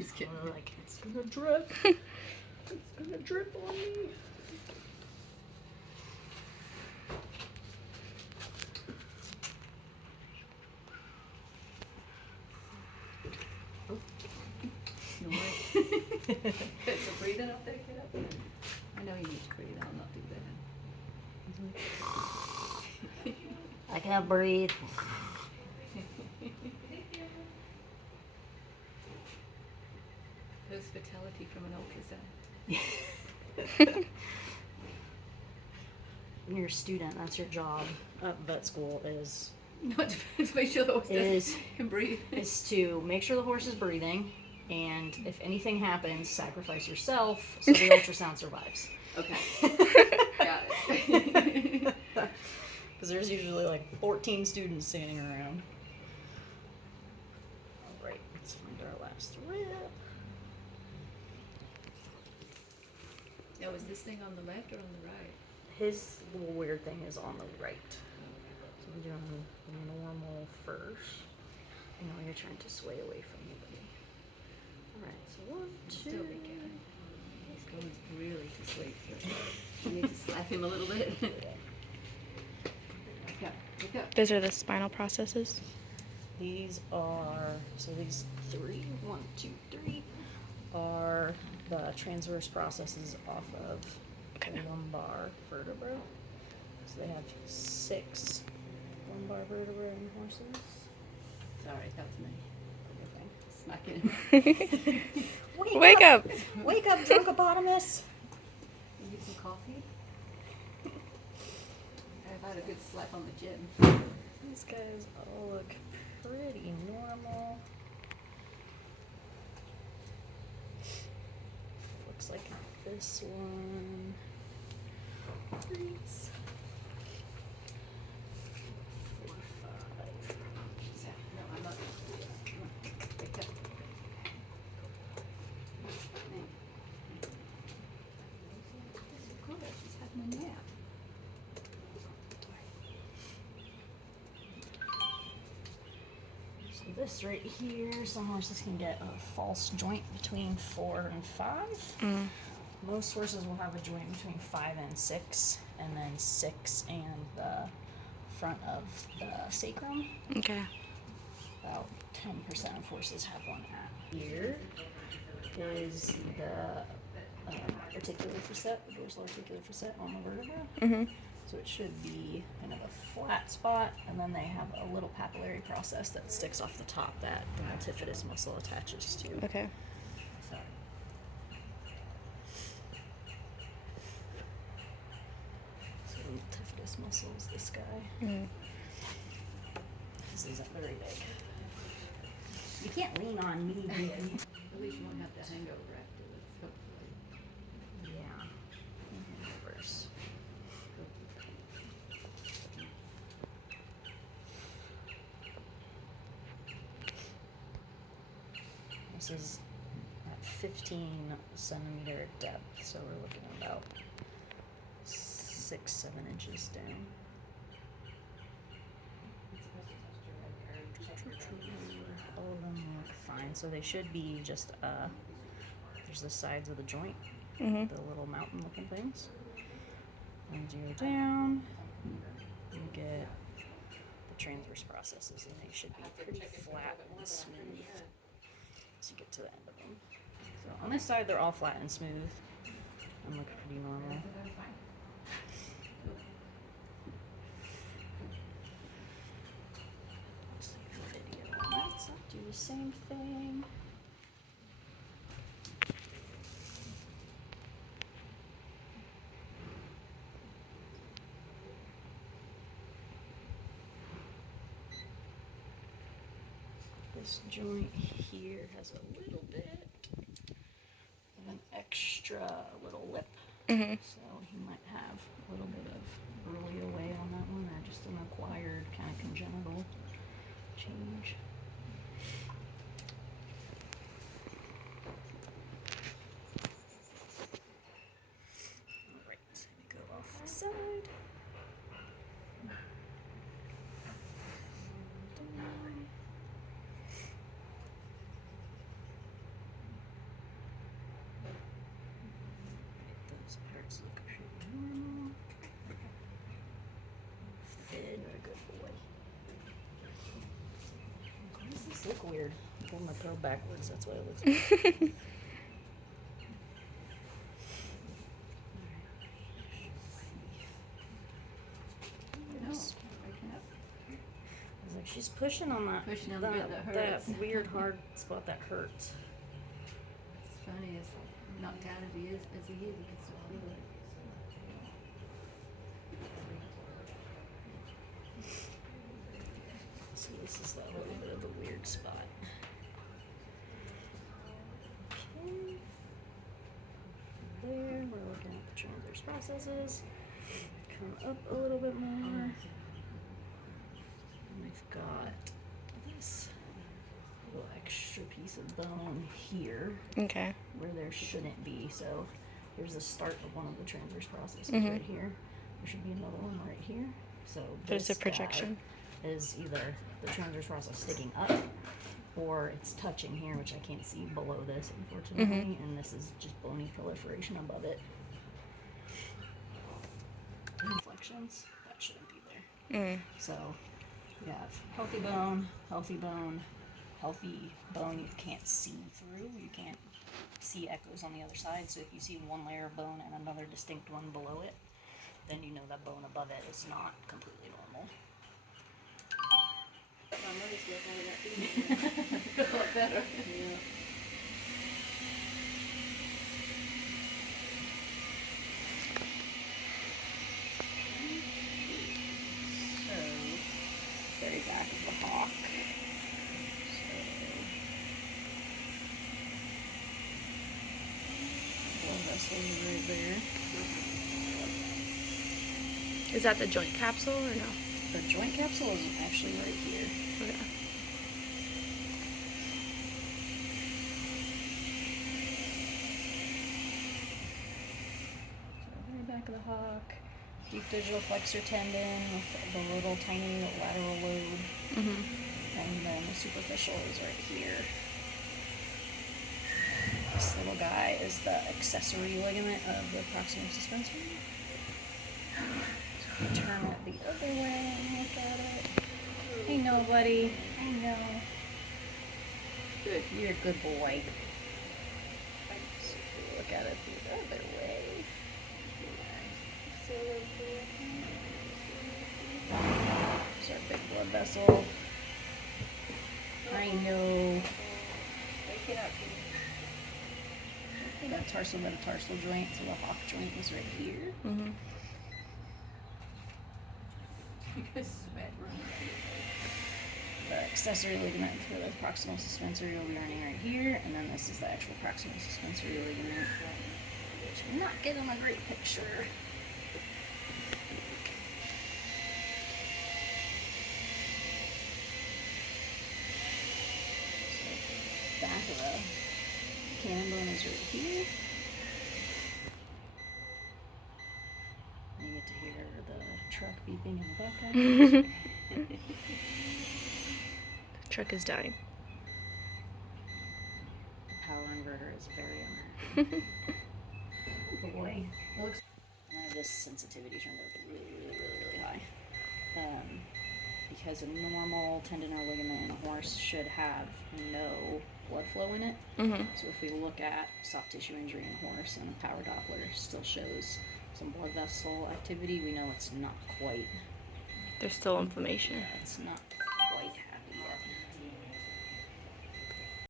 He's kidding. Like, it's gonna drip. It's gonna drip on me. No way. So breathe it up there, kiddo. I know you need to breathe. I'll not do that. I can't breathe. There's fatality from an ultrasound. When you're a student, that's your job at vet school is Not to make sure the horse Is- can breathe. is to make sure the horse is breathing, and if anything happens, sacrifice yourself so the ultrasound survives. Okay. Got it. Because there's usually like 14 students standing around. Alright, let's find our last rib. Now, is this thing on the left or on the right? His little weird thing is on the right. So we're doing the normal first. You know, you're trying to sway away from me, buddy. Alright, so 1, 2. Still be careful. He's going really to sleep. So you need to slap him a little bit. Wake up. Wake up. Those are the spinal processes. These are, so these 3, 1, 2, 3, are the transverse processes off of Okay. the lumbar vertebra. So they have 6 lumbar vertebrae in horses. Sorry, that was me. Okay. Smacking him. Wake up! Wake up, drunkopotamus! You need some coffee? I've had a good slap on the gym. These guys all look pretty normal. Looks like this one. Please. 4, 5. No, I'm not. Wake up. She's having a nap. So this right here, some horses can get a false joint between 4 and 5. Mm. Most horses will have a joint between 5 and 6, and then 6 and the front of the sacrum. Okay. About 10% of horses have one at here. Is the articular facet, the dorsal articular facet on the vertebra. Mhm. So it should be kind of a flat spot, and then they have a little papillary process that sticks off the top that the multifidus muscle attaches to. Okay. So. So the multifidus muscle is this guy. Mm. This isn't very big. You can't lean on me, baby. At least you won't have the hangover after this, hopefully. Yeah. Reverse. This is at 15 centimeter depth, so we're looking at about 6, 7 inches down. All of them look fine, so they should be just there's the sides of the joint, Mhm. the little mountain looking things. And you go down, you get the transverse processes, and they should be pretty flat and smooth as you get to the end of them. So on this side, they're all flat and smooth and look pretty normal. Save the video on that side, do the same thing. This joint here has a little bit of an extra little lip, Mhm. so he might have a little bit of early away on that one, or just an acquired kind of congenital change. Alright, go off the side. look weird. Hold my probe backwards, that's why it looks weird. No, Oops. waking up. I was like, she's pushing on that, Pushing on the bit that that hurts. weird hard spot that hurts. It's funny, as knocked out as he is, he can still feel it. So this is that little bit of a weird spot. Okay. There, we're looking at the transverse processes. Come up a little bit more. And we've got this little extra piece of bone here Okay. where there shouldn't be. So here's the start of one of the transverse processes Mhm. right here. There should be another one right here. So There's a this guy projection. is either the transverse process sticking up or it's touching here, which I can't see below this, unfortunately, and this is just bony proliferation above it. Inflections, that shouldn't be there. Mm. So you have healthy bone, healthy bone, healthy bone you can't see through. You can't see echoes on the other side. So if you see one layer of bone and another distinct one below it, then you know that bone above it is not completely normal. I noticed that out of that feeding. I feel a lot better. Yeah. So, very back of the hawk. So, blood vessels right there. Is that the joint capsule or no? The joint capsule is actually right here. Okay. So very back of the hawk. Deep digital flexor tendon with the little tiny lateral lobe. Mhm. And then the superficial is right here. This little guy is the accessory ligament of the proximal suspensory. So we turn it the other way and look at it. Hey, nobody. I know. Good. You're a good boy. So if we look at it the other way. There's our big blood vessel. I know. Wake it up. That tarsal joint, so the hawk joint is right here. Mhm. You guys sweat running. The accessory ligament for the proximal suspensory will be running right here, and then this is the actual proximal suspensory ligament, which I'm not getting a great picture. So, back of the cannon bone is right here. You get to hear the truck beeping in the background. The truck is dying. The power inverter is very unhappy. Oh boy. Looks. None of this sensitivity turned out really high. Because a normal tendon or ligament in a horse should have no blood flow in it. Mhm. So if we look at soft tissue injury in a horse and a power Doppler still shows some blood vessel activity, we know it's not quite. There's still inflammation. Yeah, it's not